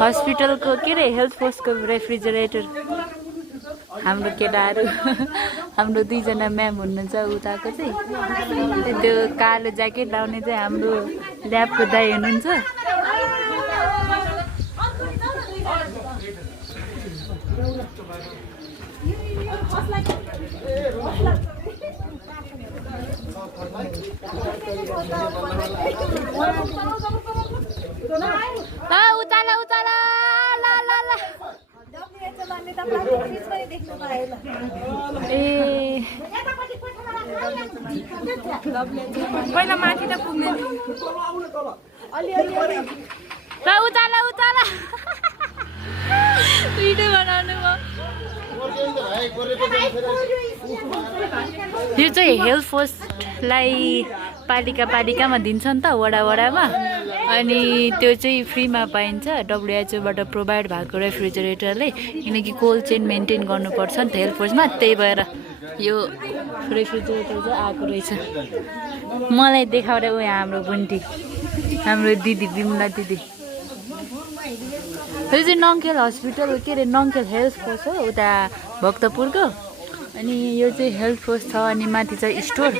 हस्पिटलको के अरे हेल्थ पोस्टको रेफ्रिजरेटर हाम्रो केटाहरू हाम्रो दुईजना म्याम हुनुहुन्छ उताको चाहिँ त्यो कालो ज्याकेट लाउने चाहिँ हाम्रो ल्याबको दाइ हुनुहुन्छ उताला उताला ला ला ला ए पहिला माथि त पुग्ने उताला उताला भिडियो बनाउनु यो चाहिँ हेल्थ पोस्टलाई पालिकामा दिन्छ नि त वडामा अनि त्यो चाहिँ फ्रीमा पाइन्छ डब्लुएचओबाट प्रोभाइड भएको रेफ्रिजरेटरले किनकि कोल्ड चेन मेन्टेन गर्नुपर्छ नि त हेल्थ पोस्टमा त्यही भएर यो रेफ्रिजरेटर चाहिँ आएको रहेछ मलाई देखाएर उयो हाम्रो बुन्टी हाम्रो दिदी बिमला दिदी यो चाहिँ नङखेल हस्पिटल के अरे नङखेल हेल्थ पोस्ट हो उता भक्तपुरको अनि यो चाहिँ हेल्थ पोस्ट छ अनि माथि चाहिँ स्टोर